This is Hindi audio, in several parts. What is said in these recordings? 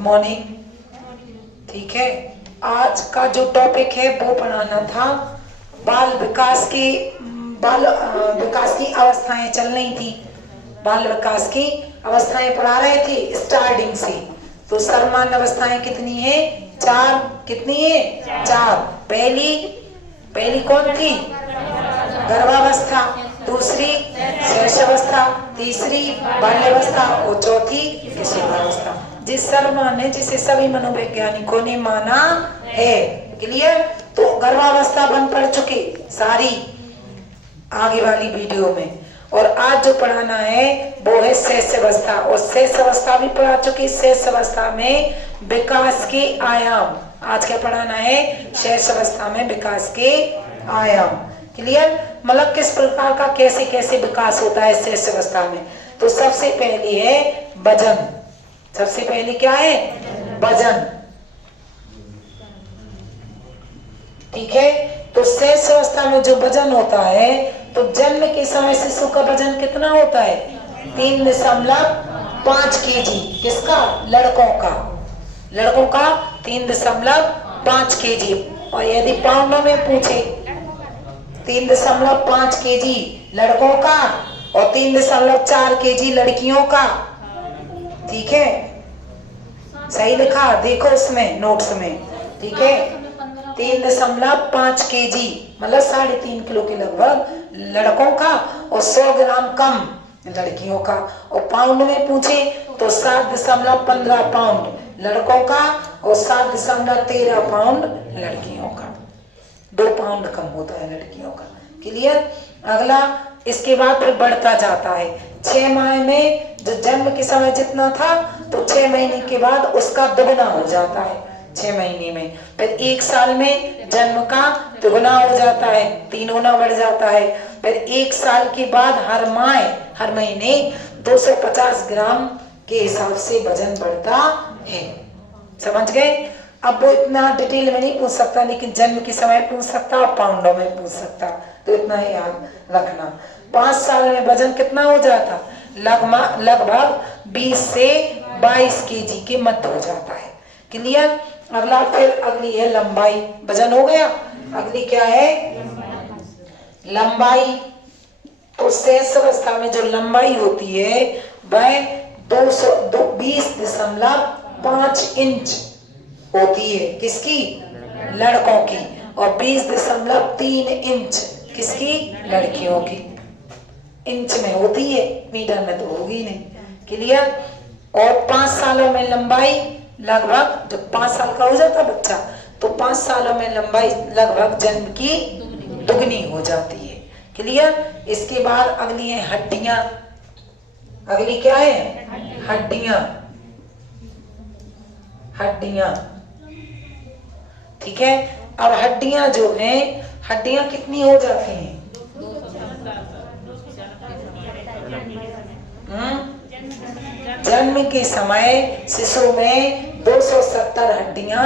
मॉर्निंग। ठीक है, आज का जो टॉपिक है वो पढ़ाना था बाल विकास की अवस्थाएं चल रही थी। बाल विकास की अवस्थाएं पढ़ा रहे थे स्टार्टिंग से। तो सर्वमान्य अवस्थाएं कितनी है? 4। कितनी है? 4। पहली कौन थी? गर्भावस्था, दूसरी शैशवावस्था, तीसरी बाल्यावस्था और चौथी किशोरावस्था। जिस सर्वमान्य जिसे सभी मनोवैज्ञानिकों ने माना है। क्लियर? तो गर्भावस्था बन पड़ चुकी सारी आगे वाली वीडियो में। और आज जो पढ़ाना है वो है शैशवावस्था, और शैशवावस्था भी पढ़ा चुकी। शैशवावस्था में विकास के आयाम। आज क्या पढ़ाना है? शैशवावस्था में विकास के आयाम। क्लियर? मतलब किस प्रकार का कैसे कैसे विकास होता है शैशवावस्था में। तो सबसे पहली है वजन। सबसे पहले क्या है? वजन। ठीक है, तो शैशवावस्था में जो वजन होता है, तो जन्म के समय शिशु का वजन कितना होता है? 3.5 kg। किसका? लड़कों का। लड़कों का 3.5 kg। और यदि पाउंडों में पूछे 3.5 kg लड़कों का और 3.4 kg लड़कियों का। ठीक है, सही लिखा? देखो उसमें नोट्स में। ठीक है, 3.5 kg मतलब 3.5 किलो के लगभग लड़कों का और 100 ग्राम कम लड़कियों का। और पाउंड में पूछे तो 7.15 पाउंड लड़कों का और 7.13 पाउंड लड़कियों का। 2 पाउंड कम होता है लड़कियों का। क्लियर? अगला, इसके बाद फिर बढ़ता जाता है। 6 माह में जो जन्म के समय जितना था, तो 6 महीने के बाद उसका दुगना हो जाता है। 6 महीने में फिर 1 साल में जन्म का दुगना हो जाता है, 3 गुना बढ़ जाता है। फिर 1 साल के बाद हर महीने 250 ग्राम के हिसाब से वजन बढ़ता है। समझ गए? अब वो इतना डिटेल में नहीं पूछ सकता, लेकिन जन्म के समय पूछ सकता और पाउंडों में पूछ सकता। तो इतना ही याद रखना। 5 साल में वजन कितना हो जाता? लगभग 20 से 22 kg के मध्य हो जाता है। क्लियर? अगला, फिर अगली है लंबाई। वजन हो गया। अगली क्या है? लंबाई। तो शैशवावस्था में जो लंबाई होती है वह 20.5 इंच होती है। किसकी? लड़कों की। और 20.3 इंच किसकी? लड़कियों की। इंच में होती है, मीटर में तो होगी नहीं। क्लियर? और 5 सालों में लंबाई लगभग, जब 5 साल का हो जाता बच्चा, तो 5 सालों में लंबाई लगभग जन्म की दुगनी हो जाती है। क्लियर? इसके बाद अगली है हड्डियां। अगली क्या है? हड्डियां। हड्डियां। ठीक है, अब हड्डियां जो हैं, हड्डियां कितनी हो जाती हैं? जन्म के समय शिशु में 270 हड्डियां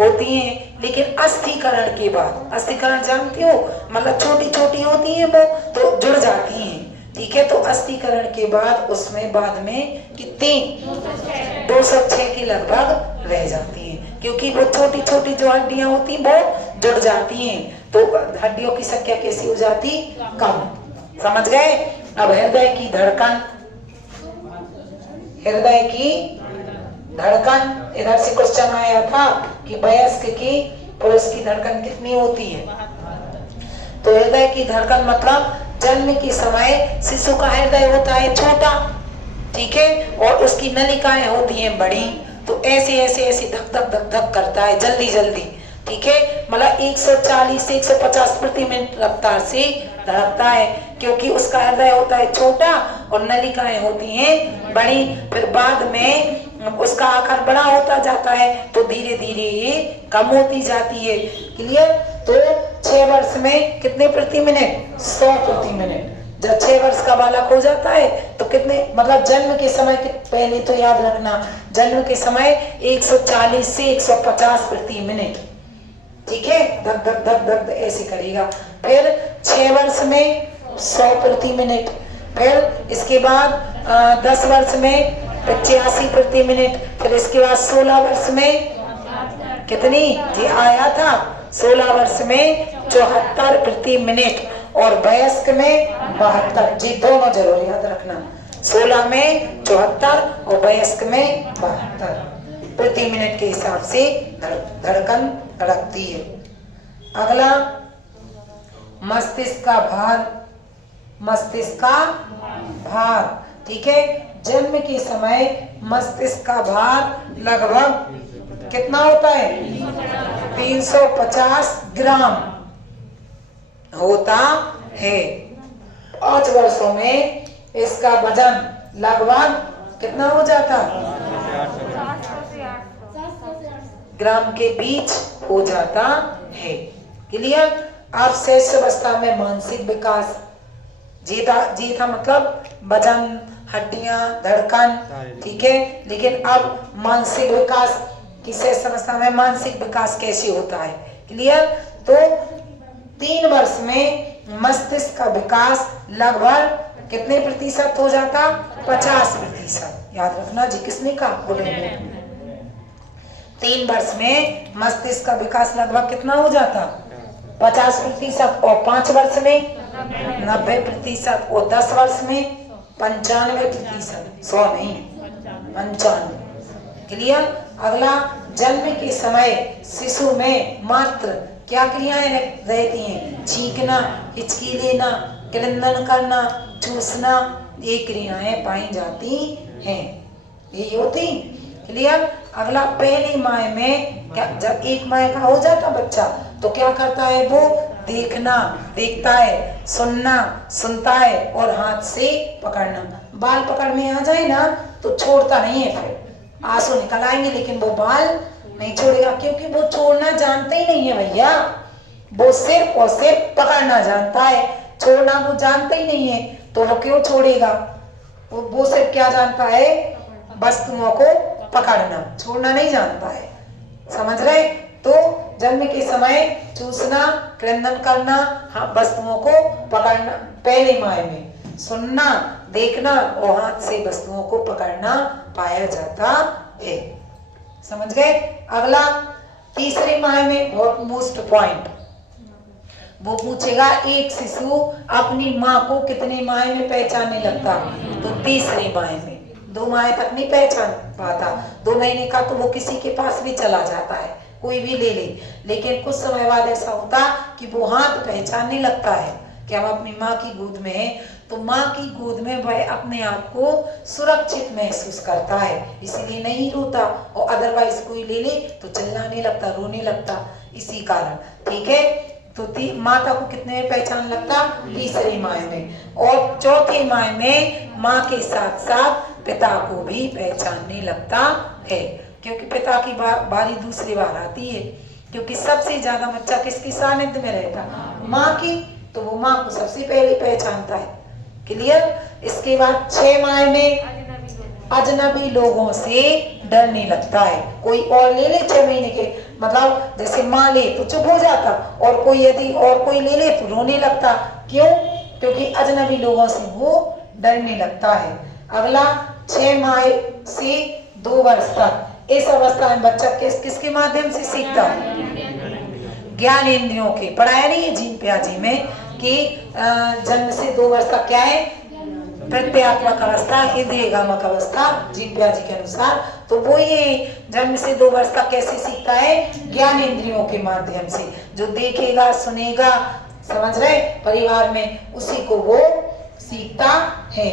होती हैं, लेकिन अस्थिकरण के बाद, अस्थिकरण जानती हो, मतलब छोटी छोटी होती हैं वो, तो जुड़ जाती हैं। ठीक है, तो अस्थिकरण के बाद उसमें बाद में कितनी? 206 के लगभग रह जाती हैं, क्योंकि वो छोटी छोटी जो हड्डियां होती हैं वो जुड़ जाती हैं। तो हड्डियों की संख्या कैसी हो जाती? कम। समझ गए? अब हृदय की धड़कन। हृदय की धड़कन, इधर से क्वेश्चन आया था कि वयस्क की पुरुष की धड़कन कितनी होती है। तो हृदय की धड़कन मतलब जन्म के समय शिशु का हृदय होता है छोटा। ठीक है, और उसकी नलिकाएं होती हैं बड़ी। तो ऐसे ऐसे ऐसे धक धक धक धक करता है जल्दी जल्दी। ठीक है, मतलब 140 से 150 प्रति मिनट रफ्तार से धड़कता है, क्योंकि उसका हृदय होता है छोटा और नलिकाएं होती हैं बड़ी। फिर बाद में उसका आकार बड़ा होता जाता है, तो धीरे धीरे ये कम होती जाती है। क्लियर? तो 6 वर्ष में कितने प्रति मिनट? 100 प्रति मिनट। जब 6 वर्ष का बालक हो जाता है तो कितने, मतलब जन्म के समय के पहले तो याद रखना, जन्म के समय 140 से 150 प्रति मिनट। ठीक है, धक धक धक धक ऐसे करेगा। फिर 6 वर्ष में 100 प्रति मिनट। फिर इसके बाद 10 वर्ष में 85 प्रति मिनट। फिर इसके बाद 16 वर्ष में कितनी जी आया था, 16 वर्ष में 74 प्रति मिनट और वयस्क में 72 जी, दोनों जरूर याद रखना। 16 में 74 और वयस्क में 72 प्रति मिनट के हिसाब से धड़कन धड़कती है। अगला मस्तिष्क का भार, मस्तिष्क का भार, ठीक है। जन्म के समय मस्तिष्क का भार लगभग कितना होता है, 350 ग्राम होता है। 5 वर्षों में इसका वजन लगभग कितना हो जाता, ग्राम के बीच हो जाता है। क्लियर। अब शैशव अवस्था में मानसिक विकास, जीता मतलब वजन, हड्डियां, धड़कन, ठीक है। लेकिन अब मानसिक विकास की शैशव अवस्था में मानसिक विकास कैसे होता है, क्लियर। तो 3 वर्ष में मस्तिष्क का विकास लगभग कितने प्रतिशत हो जाता, 50%। याद रखना जी, किसने कहा, बोले। 3 वर्ष में मस्तिष्क का विकास लगभग कितना हो जाता, 50%। और 5 वर्ष में 90% और 10 वर्ष में 95%, 100 नहीं 95। क्लियर। अगला, जन्म के समय शिशु में मात्र क्या क्रियाएं रहती हैं, चीखना, हिचकी लेना, क्रंदन करना, चूसना, ये क्रियाएं पाई जाती हैं, ये होती। क्लियर। अगला, पहली माह में क्या, जब एक माह का हो जाता बच्चा तो क्या करता है, वो देखना देखता है, सुनना सुनता है और हाथ से पकड़ना। बाल पकड़ में आ जाए ना तो छोड़ता नहीं है, फिर आंसू निकल आएंगे लेकिन वो बाल नहीं छोड़ेगा, क्योंकि वो छोड़ना जानते ही नहीं है भैया। वो सिर्फ और सिर्फ पकड़ना जानता है, छोड़ना वो जानते ही नहीं है, तो वो क्यों छोड़ेगा। वो सिर्फ क्या जानता है, वस्तुओं को पकड़ना, छोड़ना नहीं जानता है, समझ रहे। तो जन्म के समय चूसना, क्रंदन करना, वस्तुओं को पकड़ना, पहले माह में सुनना, देखना और हाथ से वस्तुओं को पकड़ना पाया जाता है, समझ गए। अगला, तीसरे माह में बहुत मोस्ट पॉइंट, वो पूछेगा एक शिशु अपनी माँ को कितने माह में पहचानने लगता, तो तीसरे माह में। 2 माह तक नहीं पहचान पाता, 2 महीने का तो वो किसी के पास भी चला जाता है, कोई भी ले ले, लेकिन कुछ समय बाद ऐसा होता कि वो हाथ पहचानने लगता है कि हम अपनी माँ की गोद में हैं, तो माँ की गोद में वह अपने आप को सुरक्षित महसूस करता है, इसीलिए नहीं रोता, और अदरवाइज कोई ले ले तो चिल्लाने लगता, रोने लगता, इसी कारण, ठीक है। तो माता को कितने में पहचान लगता, तीसरे माह में। और चौथे माह में माँ के साथ साथ पिता को भी पहचानने लगता है, क्योंकि पिता की बारी दूसरी बार आती है, क्योंकि सबसे ज्यादा बच्चा किसके सानिध्य में रहता, माँ की, तो वो माँ को सबसे पहले पहचानता है। क्लियर। इसके बाद 6 माह में अजनबी लोगों से डरने लगता है, कोई और ले ले 6 महीने के, मतलब जैसे माँ ले तो चुप हो जाता, और कोई यदि और कोई ले ले तो रोने लगता, क्यों, क्योंकि अजनबी लोगों से वो डरने लगता है। अगला, 6 माह से 2 वर्ष तक, इस अवस्था में बच्चा किसके माध्यम से सीखता है, ज्ञान इंद्रियों के। पढ़ाया नहीं है जीन प्याजी में कि जन्म से 2 वर्ष तक क्या है, प्रत्यात्मक अवस्था, इंद्रियगामक अवस्था, जीन प्याजी के अनुसार। तो वो ये जन्म से 2 वर्ष तक कैसे सीखता है, ज्ञान इंद्रियों के माध्यम से, जो देखेगा सुनेगा, समझ रहे, परिवार में, उसी को वो सीखता है।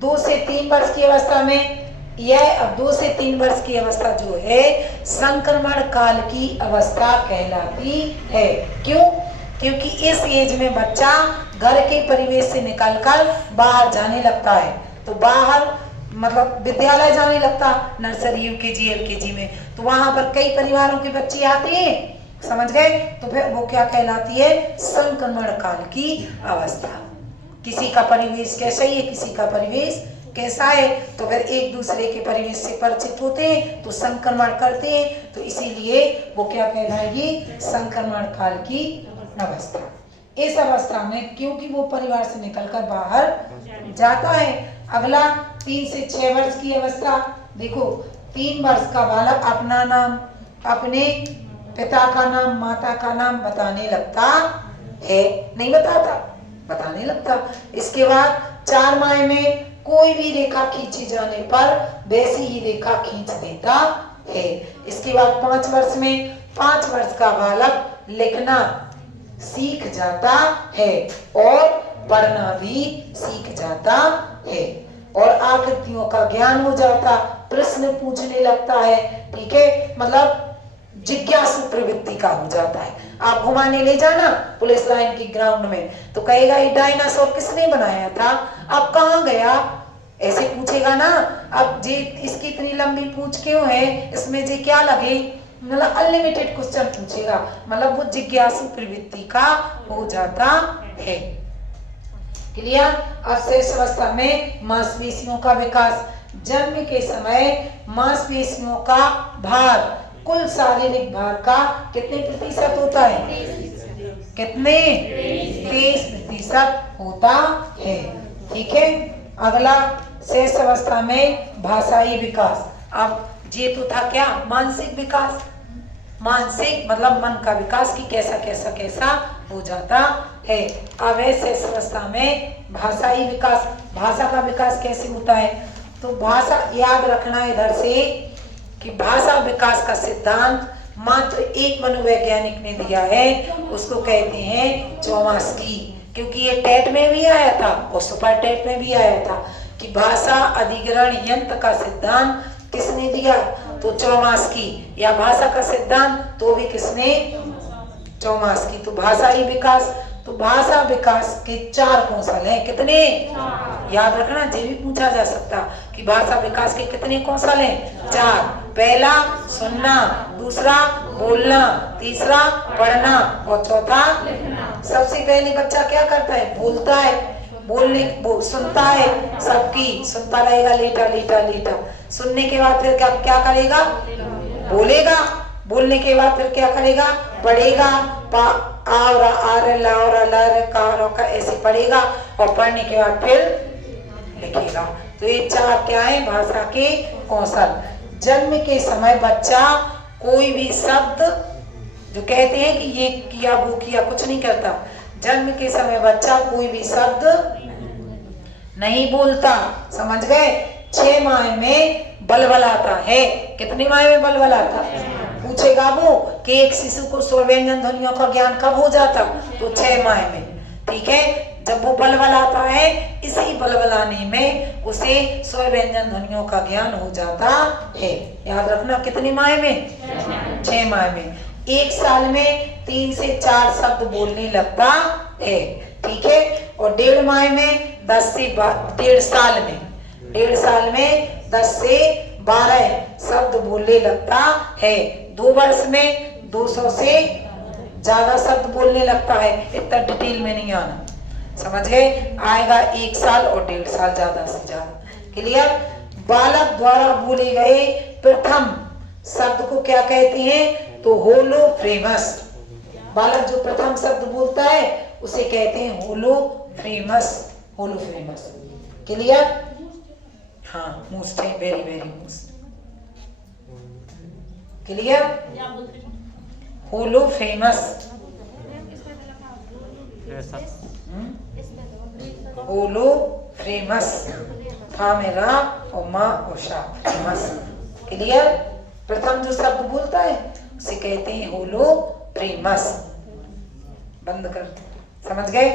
2 से 3 वर्ष की अवस्था में यह, अब 2 से 3 वर्ष की अवस्था जो है संक्रमण काल की अवस्था कहलाती है। क्यों, क्योंकि इस एज में बच्चा घर के परिवेश से निकलकर बाहर जाने लगता है, तो बाहर मतलब विद्यालय जाने लगता, नर्सरी, यूकेजी, एलकेजी में, तो वहां पर कई परिवारों के बच्चे आते हैं, समझ गए। तो फिर वो क्या कहलाती है, संक्रमण काल की अवस्था। किसी का परिवेश कैसा ही है, किसी का परिवेश कैसा है, तो फिर एक दूसरे के परिवेश से परिचित होते हैं तो संक्रमण करते हैं, तो इसीलिए वो क्या कहलाएगी, संक्रमण काल की अवस्था। इस अवस्था में क्योंकि वो परिवार से निकलकर बाहर जाता है, अगला 3 से 6 वर्ष की अवस्था। देखो 3 वर्ष का बालक अपना नाम, अपने पिता का नाम, माता का नाम बताने लगता है, नहीं बताता, बताने लगता। इसके बाद 4 माह में कोई भी रेखा खींची जाने पर वैसी ही रेखा खींच देता है। इसके बाद 5 वर्ष में 5 वर्ष का बालक लिखना सीख जाता है और पढ़ना भी सीख जाता है और आकृतियों का ज्ञान हो जाता, प्रश्न पूछने लगता है। ठीक है, मतलब जिज्ञासु प्रवृत्ति का हो जाता है। आप घुमाने ले जाना पुलिस लाइन की ग्राउंड में तो कहेगा ये डायनासोर किसने बनाया था, अब कहाँ गया, ऐसे पूछेगा ना। अब जी इसकी इतनी लंबी पूंछ क्यों है, इसमें जी क्या लगे, मतलब अनलिमिटेड क्वेश्चन पूछेगा, मतलब वो जिज्ञासु प्रवृत्ति का हो जाता है। क्लियर। अब शेष अवस्था में मांसपेशियों का विकास। जन्म के समय मांसपेशियों का भार कुल शारीरिक भार का कितने प्रतिशत होता है, कितने, 30% होता है। ठीक है। अगला शेष अवस्था में भाषाई विकास। अब ये तो था क्या, मानसिक विकास, मानसिक मतलब मन का विकास की कैसा कैसा कैसा हो जाता है। अब शेष अवस्था में भाषाई विकास। भाषा का विकास कैसे होता है, तो भाषा याद रखना इधर से कि भाषा विकास का सिद्धांत मात्र एक मनोवैज्ञानिक ने दिया है, उसको कहते हैं चौमास्की। क्योंकि ये टेट में भी आया था और सुपर टेट में भी आया था कि भाषा अधिग्रहण यंत्र का सिद्धांत किसने दिया, तो चौमास्की। या भाषा का सिद्धांत तो भी किसने, चौमास्की। तो भाषाई विकास, तो भाषा विकास के 4 कौशल हैं, कितने, याद रखना, ये भी पूछा जा सकता कि भाषा विकास के कितने कौशल हैं, 4। पहला सुनना, दूसरा बोलना, तीसरा पढ़ना और चौथा सबसे पहले बच्चा क्या करता है, बोलता है, सुनता है सबकी, सुनता रहेगा लेटा लेटा लेटा। सुनने के बाद फिर क्या करेगा, बोलेगा। बोलने के बाद फिर क्या करेगा, पढ़ेगा, का ऐसे पढ़ेगा और पढ़ने के बाद फिर लिखेगा। तो ये 4 क्या है, भाषा के कौशल। जन्म के समय बच्चा कोई भी शब्द, जो कहते हैं कि ये किया वो किया, कुछ नहीं करता। जन्म के समय बच्चा कोई भी शब्द नहीं बोलता, समझ गए। 6 माह में बलबलाता है। कितनी माह में बलबलाता, पूछेगा वो कि एक शिशु को स्वर व्यंजन ध्वनियों का ज्ञान कब हो जाता, तो 6 माह में। ठीक है, जब वो बलबलाता है, इसी बलबलाने में उसे स्वर व्यंजन ध्वनियों का ज्ञान हो जाता है। याद रखना, कितनी माह में, 6 माह में। 1 साल में 3 से 4 शब्द बोलने लगता है। ठीक है, और 1.5 माह में 10 से 1.5 साल में, 1.5 साल में 10 से 12 शब्द बोलने लगता है। 2 वर्ष में 200 से ज्यादा शब्द बोलने लगता है। इतना डिटेल में नहीं आना, समझ गए। आएगा 1 साल और 1.5 साल ज्यादा से ज्यादा। क्लियर। बालक द्वारा बोले गए प्रथम शब्द को क्या कहते हैं, तो होलोफ्रेमस। बालक जो प्रथम शब्द बोलता है उसे कहते हैं होलोफ्रेमस, होलोफ्रेमस। क्लियर। हाँ, मोस्ट है, वेरी वेरी मोस्ट। क्लियर। होलोफ्रेमस, होलोफ्रेमस, था मेरा और माँ और शा, फेमस। क्लियर। प्रथम जो शब्द बोलता है उसे कहते हैं होलोफ्रेमस। बंद कर, समझ गए।